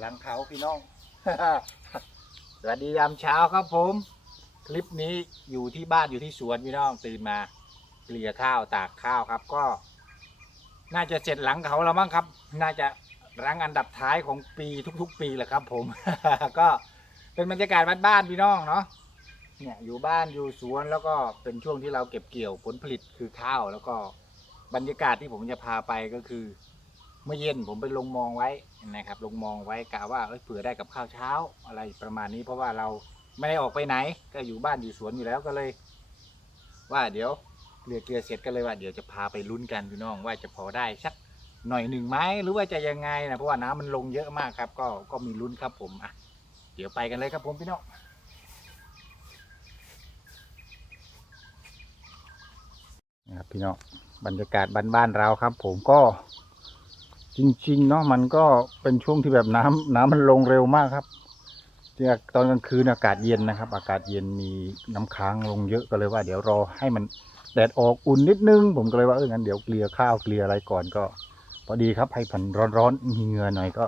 หลังเขาพี่น้อง สวัสดียามเช้าครับผม คลิปนี้อยู่ที่บ้านอยู่ที่สวนพี่น้องตื่นมาเกลี่ยข้าวตากข้าวครับก็ น่าจะเสร็จหลังเขาแล้วมั้งครับ น่าจะรังอันดับท้ายของปีทุก ๆ ปีแหละครับ ผม ก็เป็นบรรยากาศบ้านๆพี่น้องเนาะเนี่ยอยู่บ้านอยู่สวนแล้วก็เป็นช่วงที่เราเก็บเกี่ยวผลผลิตคือข้าว แล้วก็บรรยากาศที่ผมจะพาไปก็คือ เมื่อเย็นผมไปลงมองไว้นะครับ ลงมองไว้กะว่าเอ้ยเผื่อได้กับข้าวเช้าอะไรประมาณนี้เพราะว่าเราไม่ได้ออกไปไหน ก็อยู่บ้านอยู่สวนอยู่แล้วก็เลย ว่าเดี๋ยวเกลือเกลือเสร็จก็เลยว่าเดี๋ยวจะพาไปลุ้นกันพี่น้องว่าจะพอได้สักหน่อยหนึ่งไหมหรือว่าจะยังไงนะเพราะว่าน้ำมันลงเยอะมากครับ ก็ก็มีลุ้นครับผมอะเดี๋ยวไปกันเลยครับผมพี่น้องนะครับพี่น้องบรรยากาศบ้านๆเราครับ ผมก็ จริงๆเนาะมันก็เป็นช่วงที่แบบน้ำน้ำมันลงเร็วมากครับจากตอนกลางคืนอากาศเย็นนะครับ อากาศเย็นมีน้ำค้างลงเยอะก็เลยว่า เดี๋ยวรอให้มันแดดออกอุ่นนิดนึง ผมก็เลยว่าเอองั้นเดี๋ยวเกลี่ยข้าวเกลี่ยอะไรก่อนก็ พอดีครับให้ผันร้อนๆมีเหงื่อหน่อยก็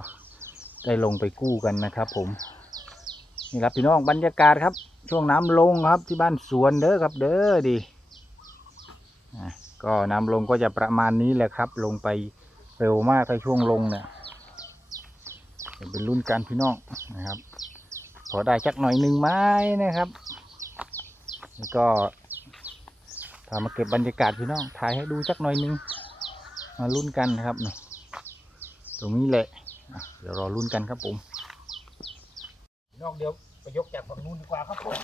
ได้ลงไปกู้กันนะครับ ผมนี่ครับพี่น้องบรรยากาศครับ ช่วงน้ำลงครับที่บ้านสวนเด้อครับ เด้อดีก็น้ำลงก็จะประมาณนี้แหละครับ ลงไป ร็วมากถ้าช่วงลงเนี่ยเดี๋ยวเป็นรุ่นการพี่น้องนะครับ ขอได้จักหน่อยหนึ่งไม้นะครับแล้วก็พามาเก็บบรรยากาศพี่น้องถ่ายให้ดูจักหน่อยหนึงมารุ่นกันนะครับนี่ตรงนี้แหละเดี๋ยวรอรุ่นกันครับผมพี่น้องเดี๋ยวไปยกจากฝั่งนู้นดีกว่าครับผม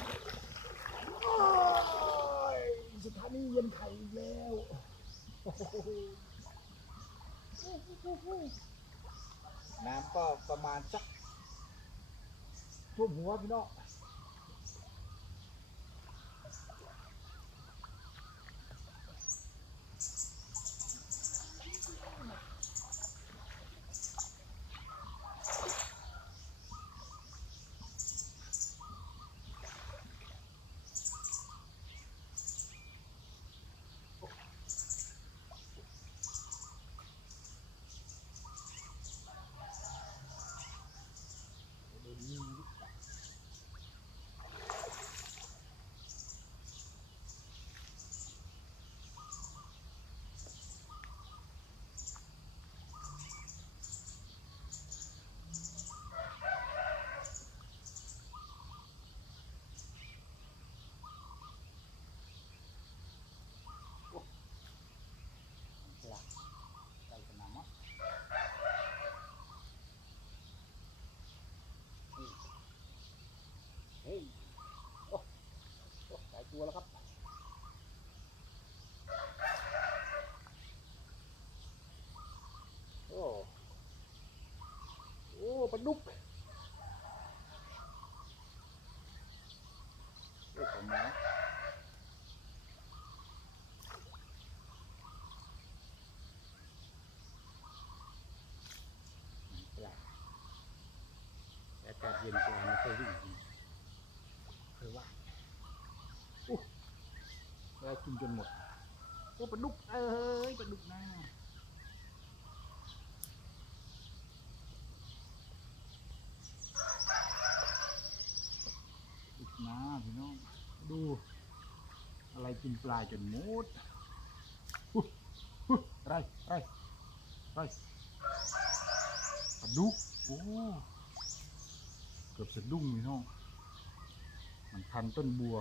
สถานีเย็นไข่แล้ว น้ำก็ประมาณสักท่วมหัวพี่น้องใส่สนามอะเฮ้ยโอ้โอ้หลายตัวแล้วครับ โอ้ โอ้ปลาดุกโอ้ของหมาปลาอากาศเย็นปลาไม่เคยวิ่งเคยว่าอู้ได้กินจนหมด โอ้ปลาดุกเอ้ยปลาดุกนะอีกนะพี่น้อง ดู อะไร กินปลาจนหมดอุ๊ยอุ๊ยอะไรอะไรอะไรปลาดุกโอ้เกือบสะดุ้งพี่น้องมันพันต้นบัว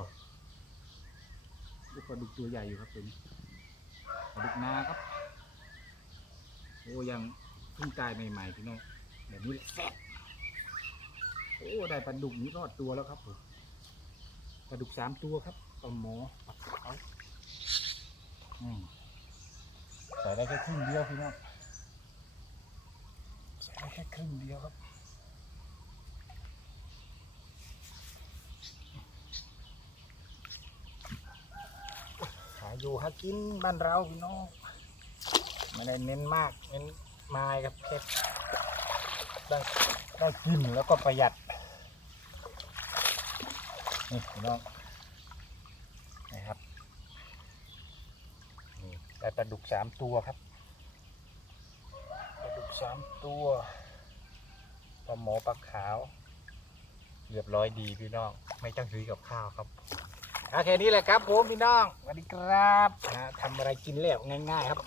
ลูกปลาดุกตัวใหญ่อยู่ครับตัวนี้ปลาดุกนาครับโอ้ยังเพิ่งตายใหม่ๆพี่น้องแบบนี้แหละแซ่บโอ้ได้ปลาดุกนี้รอดตัวแล้วครับผมปลาดุกสามตัวครับปลาหมอ ใส่ได้แค่ครึ่งเดียวพี่น้องใส่ได้แค่ครึ่งเดียวครับหาอยู่หากินบ้านเราพี่น้องไม่ได้เน้นมากเน้นไม้ครับแค่ได้ได้กินแล้วก็ประหยัดนี่พี่น้องนะครับนี่ได้ ปลาดุกสามตัวครับปลาดุกสามตัวปลาหมอปลาขาวเรียบร้อยดีพี่น้อง ไม่ต้องซื้อกับข้าวครับโอเคนี้แหละครับผมพี่น้องสวัสดีครับทำอะไรกินแล้วง่าย ๆ ครับ